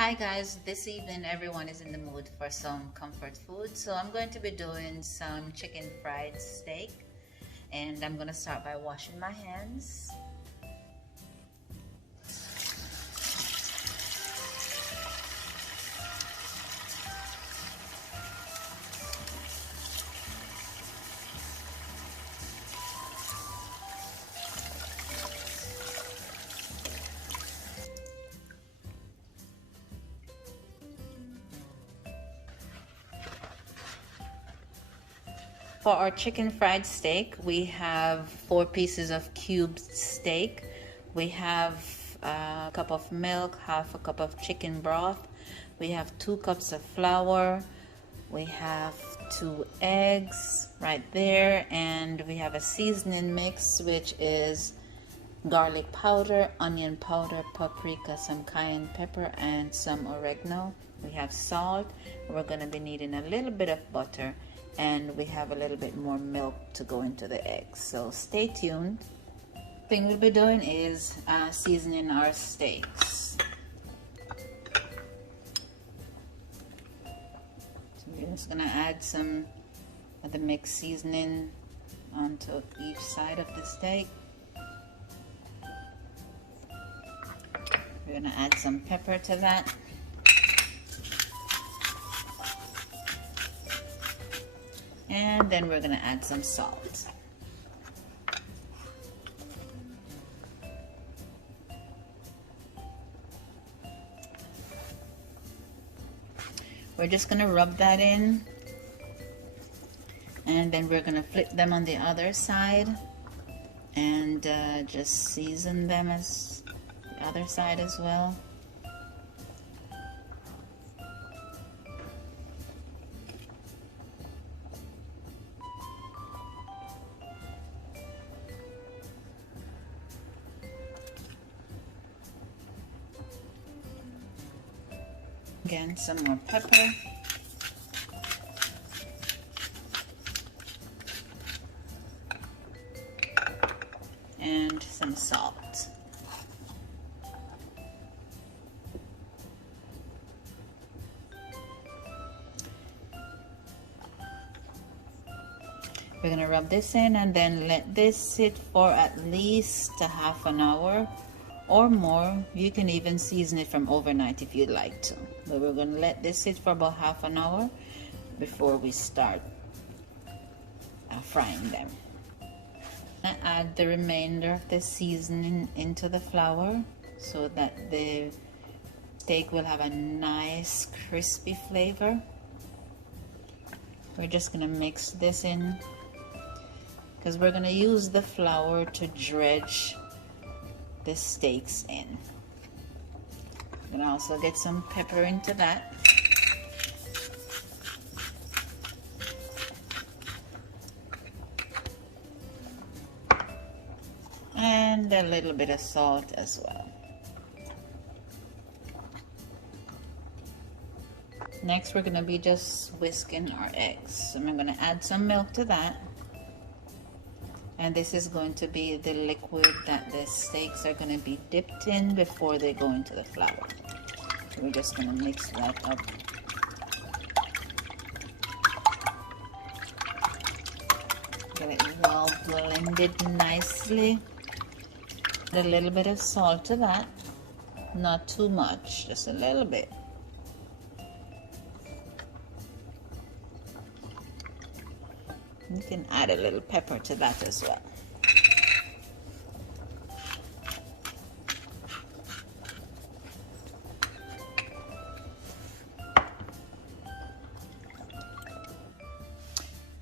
Hi guys, this evening everyone is in the mood for some comfort food, so I'm going to be doing some chicken fried steak, and I'm going to start by washing my hands. For our chicken fried steak, we have 4 pieces of cubed steak. We have a cup of milk, half a cup of chicken broth. We have 2 cups of flour. We have 2 eggs right there, and we have a seasoning mix, which is garlic powder, onion powder, paprika, some cayenne pepper, and some oregano. We have salt. We're going to be needing a little bit of butter, and we have a little bit more milk to go into the eggs. So stay tuned. The thing we'll be doing is seasoning our steaks. So we're just going to add some of the mixed seasoning onto each side of the steak. We're going to add some pepper to that. And then we're going to add some salt. We're just going to rub that in. And then we're going to flip them on the other side and just season them as the other side as well. Again, some more pepper. And some salt. We're going to rub this in and then let this sit for at least a half an hour or more. You can even season it from overnight if you'd like to. But we're going to let this sit for about half an hour before we start frying them. I add the remainder of the seasoning into the flour so that the steak will have a nice crispy flavor. We're just going to mix this in because we're going to use the flour to dredge the steaks in. I'm going to also get some pepper into that. And a little bit of salt as well. Next, we're going to be just whisking our eggs. So I'm going to add some milk to that. And this is going to be the liquid that the steaks are going to be dipped in before they go into the flour. So we're just going to mix that up. Get it well blended nicely. A little bit of salt to that. Not too much, just a little bit. You can add a little pepper to that as well.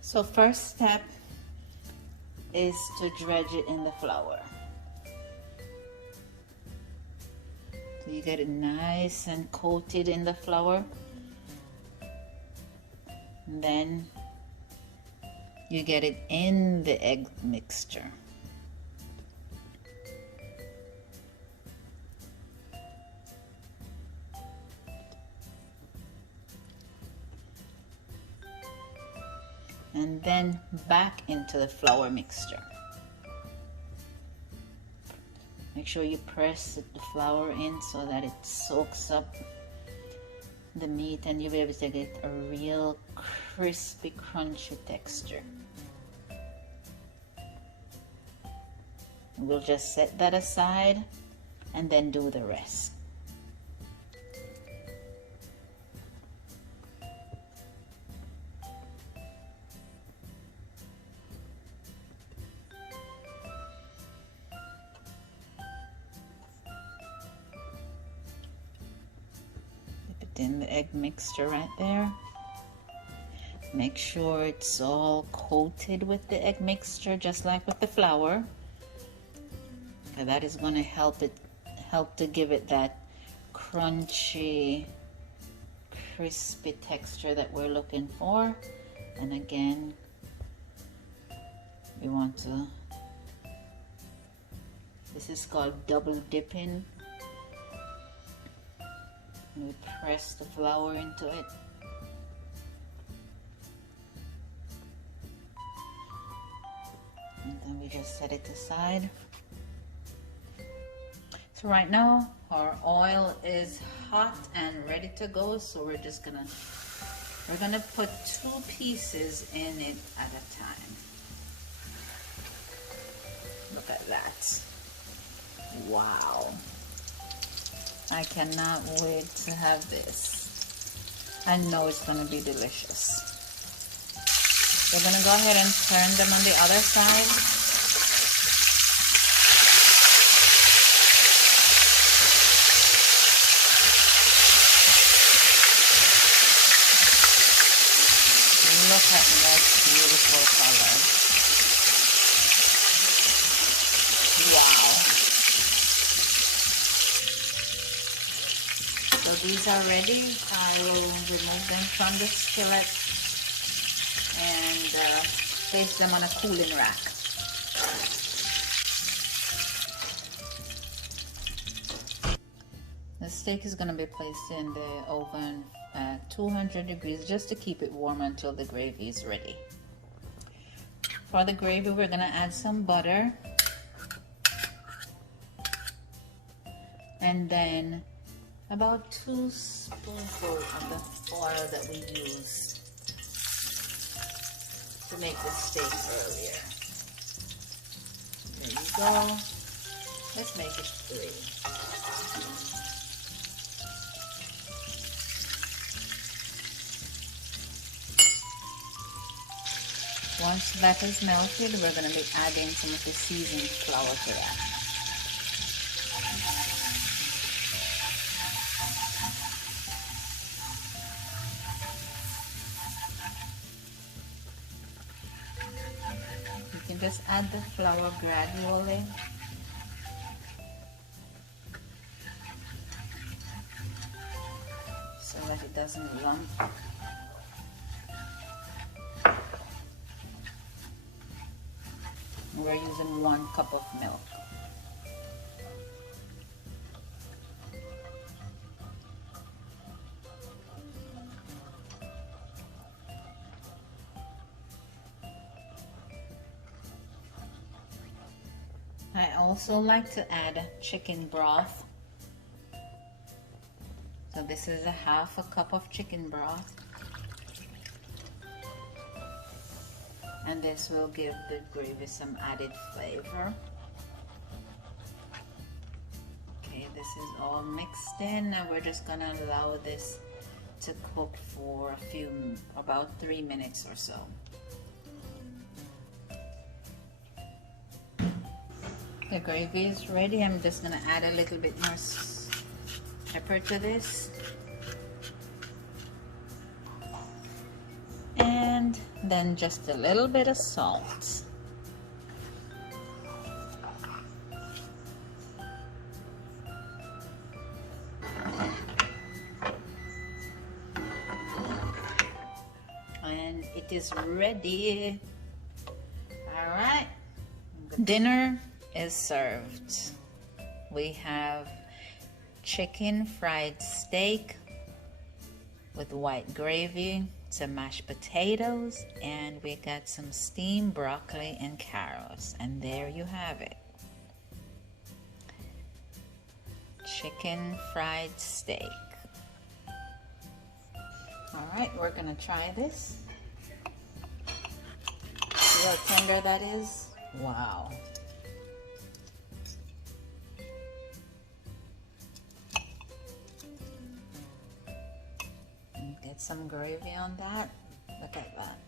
So first step is to dredge it in the flour. So you get it nice and coated in the flour. And then you get it in the egg mixture. And then back into the flour mixture. Make sure you press the flour in so that it soaks up the meat, and you'll be able to get a real crispy, crunchy texture. We'll just set that aside and then do the rest. In the egg mixture right there. Make sure it's all coated with the egg mixture, just like with the flour. And that is going to help to give it that crunchy, crispy texture that we're looking for. And again, we want to, this is called double dipping. We press the flour into it. And then we just set it aside. So right now our oil is hot and ready to go. So we're gonna put 2 pieces in it at a time. Look at that. Wow. I cannot wait to have this. I know it's going to be delicious. We're going to go ahead and turn them on the other side. Look at that beautiful color. Wow. So these are ready. I will remove them from the skillet and place them on a cooling rack. The steak is going to be placed in the oven at 200 degrees just to keep it warm until the gravy is ready. For the gravy, we're going to add some butter and then about 2 spoonfuls of the oil that we used to make the steak earlier. There you go. Let's make it 3. Once that is melted, we're going to be adding some of the seasoned flour to that. You can just add the flour gradually. So that it doesn't lump. We're using 1 cup of milk. I also like to add chicken broth. So this is a 1/2 cup of chicken broth. And this will give the gravy some added flavor. Okay, this is all mixed in. Now we're just gonna allow this to cook for about 3 minutes or so. The gravy is ready. I'm just gonna add a little bit more pepper to this. And then just a little bit of salt. And it is ready. All right, dinner is served. We have chicken fried steak with white gravy, some mashed potatoes, and we got some steamed broccoli and carrots. And there you have it. Chicken fried steak. All right, we're gonna try this. See how tender that is? Wow. Get some gravy on that. Look at that.